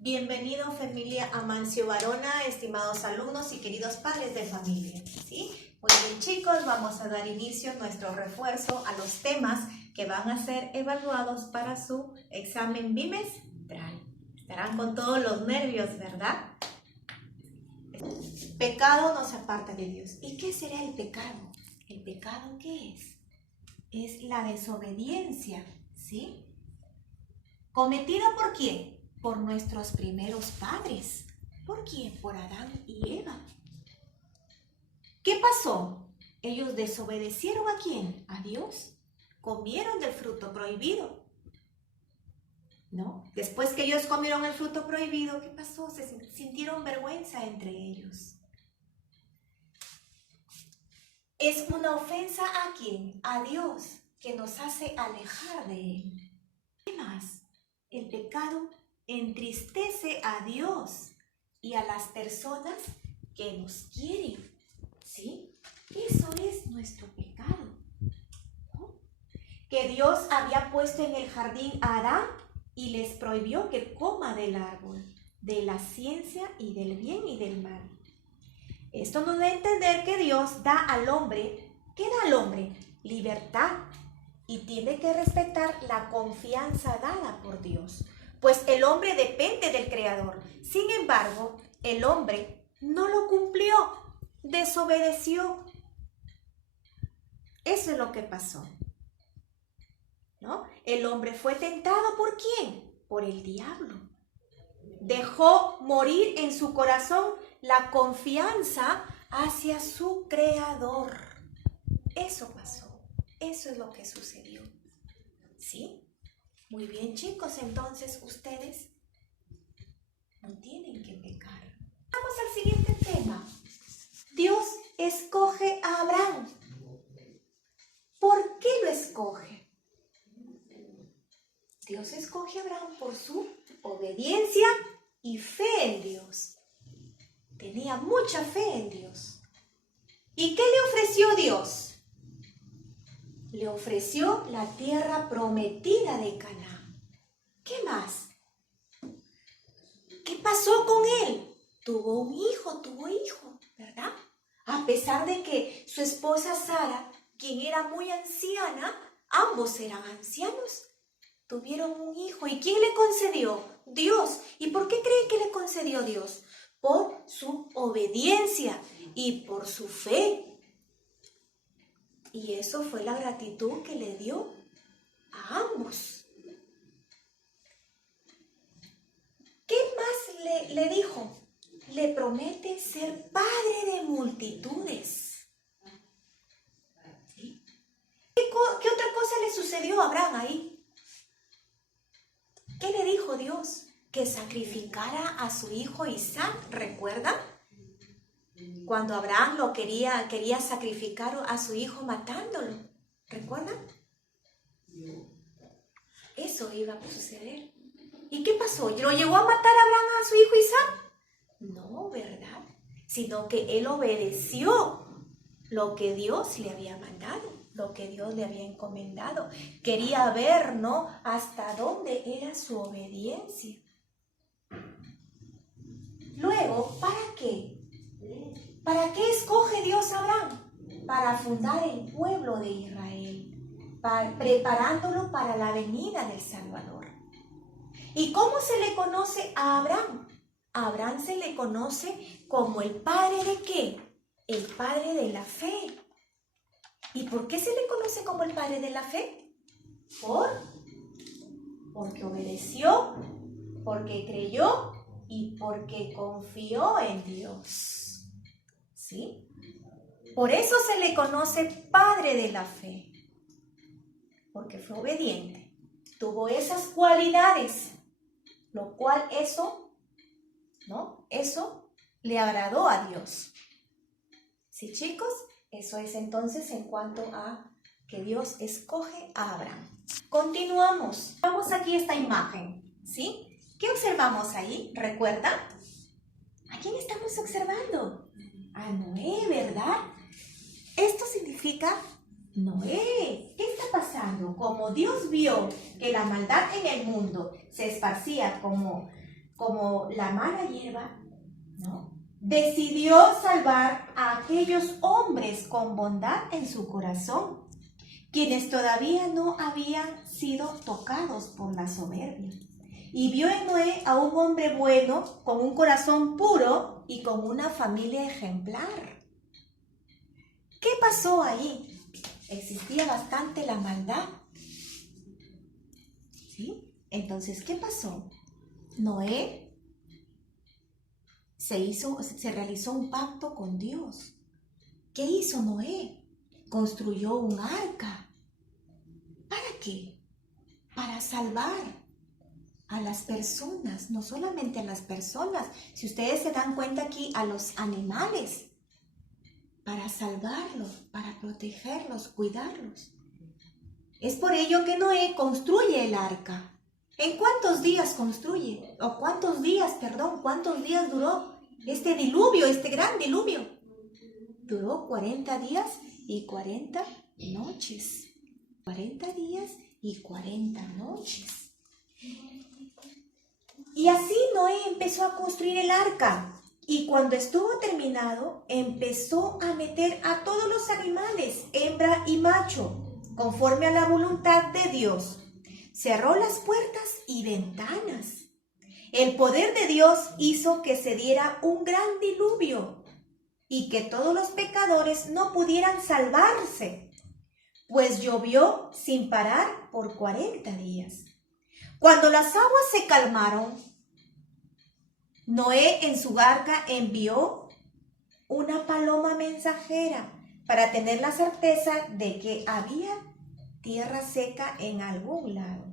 Bienvenido familia Amancio Varona, estimados alumnos y queridos padres de familia. ¿Sí? Muy bien chicos, vamos a dar inicio a nuestro refuerzo a los temas que van a ser evaluados para su examen bimestral. Estarán con todos los nervios, ¿verdad? Pecado nos aparta de Dios. ¿Y qué será el pecado? ¿El pecado qué es? Es la desobediencia, ¿sí? ¿Cometida por quién? Por nuestros primeros padres. ¿Por quién? Por Adán y Eva. ¿Qué pasó? Ellos desobedecieron ¿a quién? A Dios. Comieron del fruto prohibido. ¿No? Después que ellos comieron el fruto prohibido, ¿qué pasó? Se sintieron vergüenza entre ellos. Es una ofensa ¿a quién? A Dios, que nos hace alejar de Él. ¿Qué más? El pecado entristece a Dios y a las personas que nos quieren, ¿sí? Eso es nuestro pecado, ¿no? Que Dios había puesto en el jardín a Adán y les prohibió que coma del árbol, de la ciencia y del bien y del mal. Esto nos da a entender que Dios da al hombre, ¿qué da al hombre? Libertad, y tiene que respetar la confianza dada por Dios. Pues el hombre depende del Creador. Sin embargo, el hombre no lo cumplió, desobedeció. Eso es lo que pasó, ¿no? El hombre fue tentado ¿por quién? Por el diablo. Dejó morir en su corazón la confianza hacia su Creador. Eso pasó. Eso es lo que sucedió. ¿Sí? Muy bien, chicos, entonces ustedes no tienen que pecar. Vamos al siguiente tema. Dios escoge a Abraham. ¿Por qué lo escoge? Dios escoge a Abraham por su obediencia y fe en Dios. Tenía mucha fe en Dios. ¿Y qué le ofreció Dios? Le ofreció la tierra prometida de Canaán. ¿Qué más? ¿Qué pasó con él? Tuvo hijo, ¿verdad? A pesar de que su esposa Sara, quien era muy anciana, ambos eran ancianos, tuvieron un hijo. ¿Y quién le concedió? Dios. ¿Y por qué creen que le concedió Dios? Por su obediencia y por su fe. Y eso fue la gratitud que le dio a ambos. ¿Qué más le dijo? Le promete ser padre de multitudes. ¿Sí? ¿Qué otra cosa le sucedió a Abraham ahí? ¿Qué le dijo Dios? Que sacrificara a su hijo Isaac, ¿recuerdan? Cuando Abraham lo quería sacrificar a su hijo matándolo, ¿recuerdan? Eso iba a suceder. ¿Y qué pasó? ¿Lo llevó a matar a Abraham a su hijo Isaac? No, ¿verdad? Sino que él obedeció lo que Dios le había mandado, lo que Dios le había encomendado. Quería ver, ¿no? Hasta dónde era su obediencia. Luego, ¿para qué? ¿Para qué escoge Dios a Abraham? Para fundar el pueblo de Israel, preparándolo para la venida del Salvador. ¿Y cómo se le conoce a Abraham? A Abraham se le conoce como el padre ¿de qué? El padre de la fe. ¿Y por qué se le conoce como el padre de la fe? Porque obedeció, porque creyó y porque confió en Dios. ¿Sí? Por eso se le conoce padre de la fe, porque fue obediente, tuvo esas cualidades, lo cual eso le agradó a Dios. ¿Sí, chicos? Eso es entonces en cuanto a que Dios escoge a Abraham. Continuamos. Vamos aquí esta imagen, ¿sí? ¿Qué observamos ahí? ¿Recuerdan? ¿A quién estamos observando? A Noé, ¿verdad? Esto significa Noé. ¿Qué está pasando? Como Dios vio que la maldad en el mundo se esparcía como como la mala hierba, ¿no?, decidió salvar a aquellos hombres con bondad en su corazón, quienes todavía no habían sido tocados por la soberbia. Y vio en Noé a un hombre bueno, con un corazón puro y con una familia ejemplar. ¿Qué pasó ahí? Existía bastante la maldad, ¿sí? Entonces, ¿qué pasó? Noé se realizó un pacto con Dios. ¿Qué hizo Noé? Construyó un arca. ¿Para qué? Para salvar a las personas, no solamente a las personas. Si ustedes se dan cuenta aquí, a los animales, para salvarlos, para protegerlos, cuidarlos. Es por ello que Noé construye el arca. ¿En cuántos días construye? ¿Cuántos días duró este diluvio, este gran diluvio? Duró 40 días y 40 noches. 40 días y 40 noches. Y así Noé empezó a construir el arca. Y cuando estuvo terminado, empezó a meter a todos los animales, hembra y macho, conforme a la voluntad de Dios. Cerró las puertas y ventanas. El poder de Dios hizo que se diera un gran diluvio y que todos los pecadores no pudieran salvarse, pues llovió sin parar por 40 días. Cuando las aguas se calmaron, Noé en su arca envió una paloma mensajera para tener la certeza de que había tierra seca en algún lado.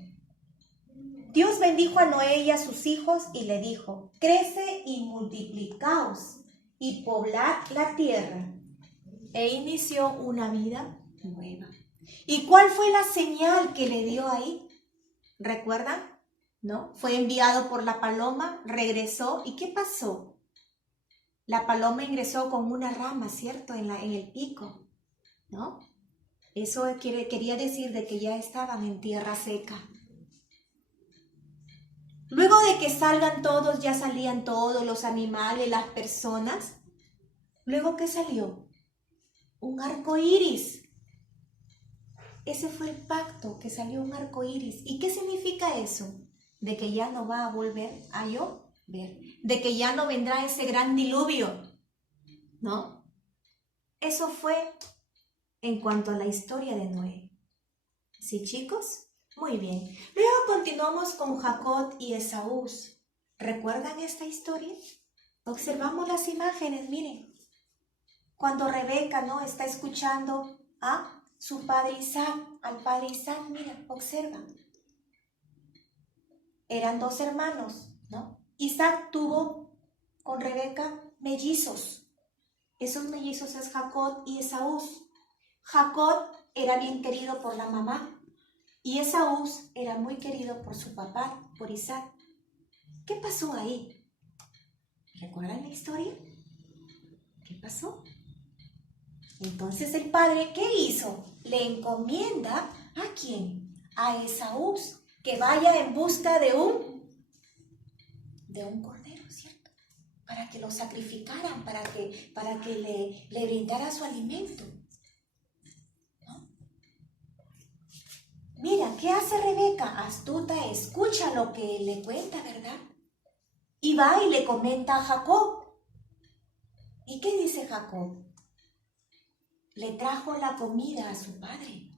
Dios bendijo a Noé y a sus hijos y le dijo: crece y multiplicaos y poblad la tierra. E inició una vida nueva. ¿Y cuál fue la señal que le dio ahí? ¿Recuerdan? ¿No? Fue enviado por la paloma, regresó. ¿Y qué pasó? La paloma ingresó con una rama, ¿cierto? En el pico, ¿no? Eso quería decir de que ya estaban en tierra seca. Luego de que salgan todos, ya salían todos los animales, las personas. ¿Luego qué salió? Un arco iris. Ese fue el pacto, que salió un arco iris. ¿Y qué significa eso? De que ya no va a volver a llover, de que ya no vendrá ese gran diluvio, ¿no? Eso fue en cuanto a la historia de Noé. ¿Sí, chicos? Muy bien. Luego continuamos con Jacob y Esaú. ¿Recuerdan esta historia? Observamos las imágenes, miren. Cuando Rebeca, ¿no?, está escuchando a su padre Isaac, al padre Isaac, mira, observa. Eran dos hermanos, ¿no? Isaac tuvo con Rebeca mellizos. Esos mellizos es Jacob y Esaú. Jacob era bien querido por la mamá y Esaú era muy querido por su papá, por Isaac. ¿Qué pasó ahí? ¿Recuerdan la historia? ¿Qué pasó? Entonces el padre, ¿qué hizo? Le encomienda ¿a quién? A Esaú, que vaya en busca de un cordero, ¿cierto? Para que lo sacrificaran, para que le brindara su alimento, ¿no? Mira, ¿qué hace Rebeca? Astuta, escucha lo que le cuenta, ¿verdad? Y va y le comenta a Jacob. ¿Y qué dice Jacob? Le trajo la comida a su padre.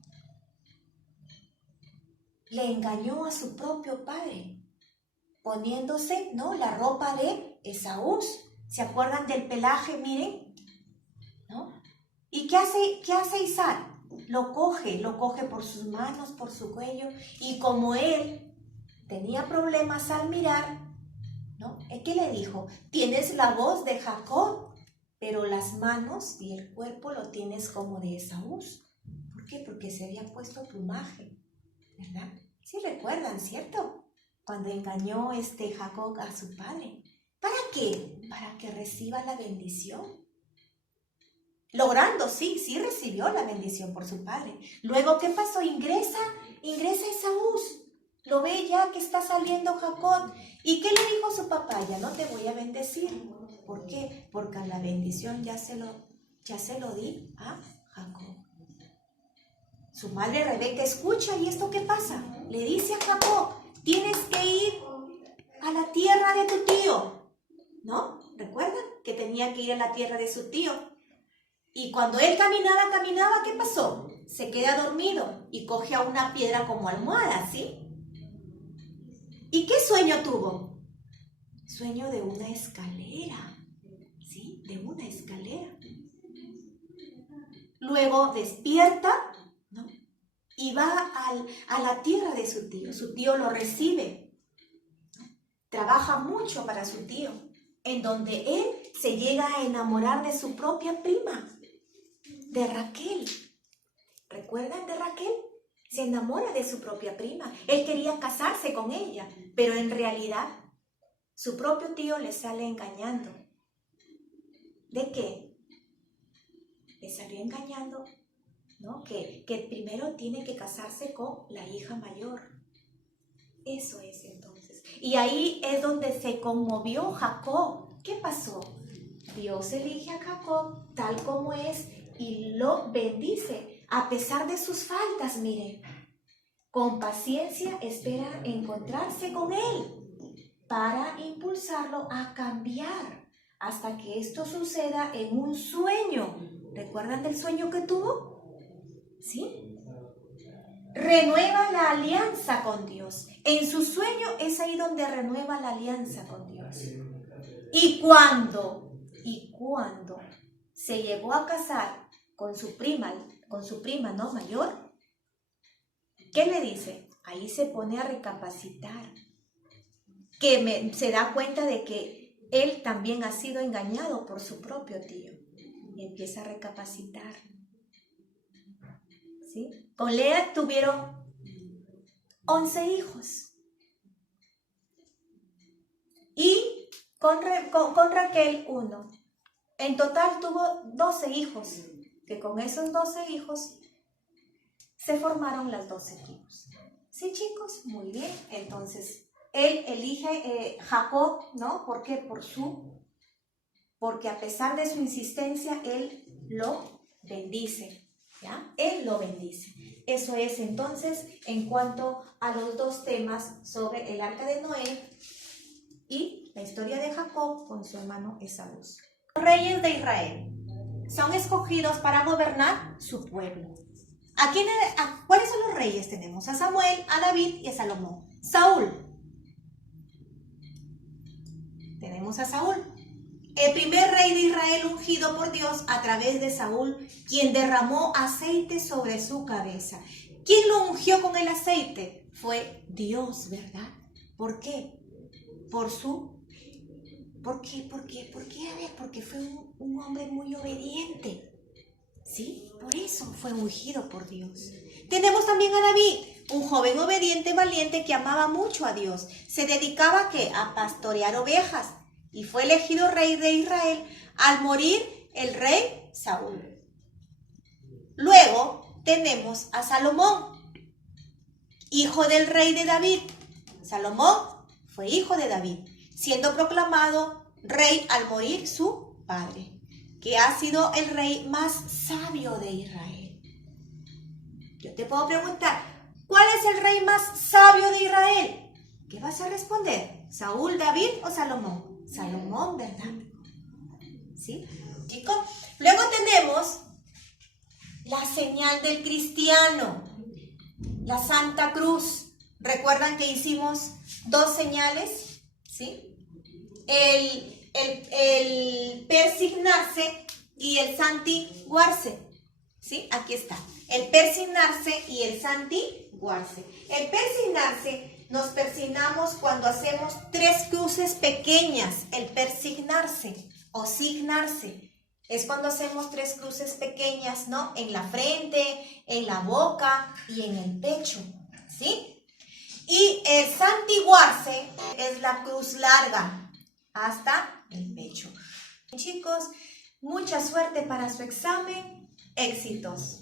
Le engañó a su propio padre, poniéndose, ¿no?, la ropa de Esaú. ¿Se acuerdan del pelaje? Miren, ¿no? ¿Y qué hace Isaac? Lo coge por sus manos, por su cuello, y como él tenía problemas al mirar, ¿no?, ¿qué le dijo? Tienes la voz de Jacob, pero las manos y el cuerpo lo tienes como de Esaú. ¿Por qué? Porque se había puesto plumaje, ¿verdad? Sí recuerdan, ¿cierto? Cuando engañó Jacob a su padre. ¿Para qué? Para que reciba la bendición. Logrando, sí recibió la bendición por su padre. Luego, ¿qué pasó? Ingresa Esaú, Lo ve ya que está saliendo Jacob. ¿Y qué le dijo su papá? Ya no te voy a bendecir. ¿Por qué? Porque la bendición ya se lo di a Jacob. Su madre Rebeca escucha, ¿y esto qué pasa? Le dice a Jacob, tienes que ir a la tierra de tu tío. ¿No? ¿Recuerdan? Que tenía que ir a la tierra de su tío. Y cuando él caminaba, ¿qué pasó? Se queda dormido y coge a una piedra como almohada, ¿sí? ¿Y qué sueño tuvo? Sueño de una escalera, ¿sí? De una escalera. Luego despierta, ¿no? Y va a la tierra de su tío. Su tío lo recibe. Trabaja mucho para su tío, en donde él se llega a enamorar de su propia prima, de Raquel. ¿Recuerdan de Raquel? Se enamora de su propia prima. Él quería casarse con ella, pero en realidad su propio tío le sale engañando. ¿De qué? Le salió engañando, ¿no? Que primero tiene que casarse con la hija mayor. Eso es entonces. Y ahí es donde se conmovió Jacob. ¿Qué pasó? Dios elige a Jacob tal como es y lo bendice a pesar de sus faltas, miren. Con paciencia espera encontrarse con él para impulsarlo a cambiar hasta que esto suceda en un sueño. ¿Recuerdan del sueño que tuvo? ¿Sí? Renueva la alianza con Dios. En su sueño es ahí donde renueva la alianza con Dios. Y cuando se llegó a casar con su prima, ¿no? Mayor, ¿qué le dice? Ahí se pone a recapacitar. Se da cuenta de que él también ha sido engañado por su propio tío. Y empieza a recapacitar. ¿Sí? Con Lea tuvieron 11 hijos. Y con Raquel 1. En total tuvo 12 hijos. Que con esos 12 hijos se formaron las 12 tribus. ¿Sí, chicos? Muy bien. Entonces, él elige Jacob, ¿no? ¿Por qué? Porque a pesar de su insistencia, él lo bendice, ¿ya? Él lo bendice. Eso es entonces en cuanto a los dos temas sobre el arca de Noé y la historia de Jacob con su hermano Esaú. Los reyes de Israel son escogidos para gobernar su pueblo. ¿Cuáles son los reyes? Tenemos a Samuel, a David y a Salomón. Saúl. Tenemos a Saúl. El primer rey de Israel ungido por Dios a través de Saúl, quien derramó aceite sobre su cabeza. ¿Quién lo ungió con el aceite? Fue Dios, ¿verdad? ¿Por qué? ¿Por qué? A ver, porque fue un hombre muy obediente. ¿Sí? Por eso fue ungido por Dios. Tenemos también a David, un joven obediente, valiente, que amaba mucho a Dios. Se dedicaba ¿a qué? A pastorear ovejas. Y fue elegido rey de Israel al morir el rey Saúl. Luego tenemos a Salomón, hijo del rey de David. Salomón fue hijo de David, siendo proclamado rey al morir su padre, que ha sido el rey más sabio de Israel. Yo te puedo preguntar, ¿cuál es el rey más sabio de Israel? ¿Qué vas a responder? ¿Saúl, David o Salomón? Salomón, ¿verdad? ¿Sí? Chicos, luego tenemos la señal del cristiano, la Santa Cruz. ¿Recuerdan que hicimos dos señales? ¿Sí? El persignarse y el santiguarse. ¿Sí? Aquí está. El persignarse y el santiguarse. El persignarse, nos persignamos cuando hacemos 3 cruces pequeñas. El persignarse o signarse es cuando hacemos 3 cruces pequeñas, ¿no? En la frente, en la boca y en el pecho. ¿Sí? Y el santiguarse es la cruz larga hasta el pecho. Chicos, mucha suerte para su examen. Éxitos.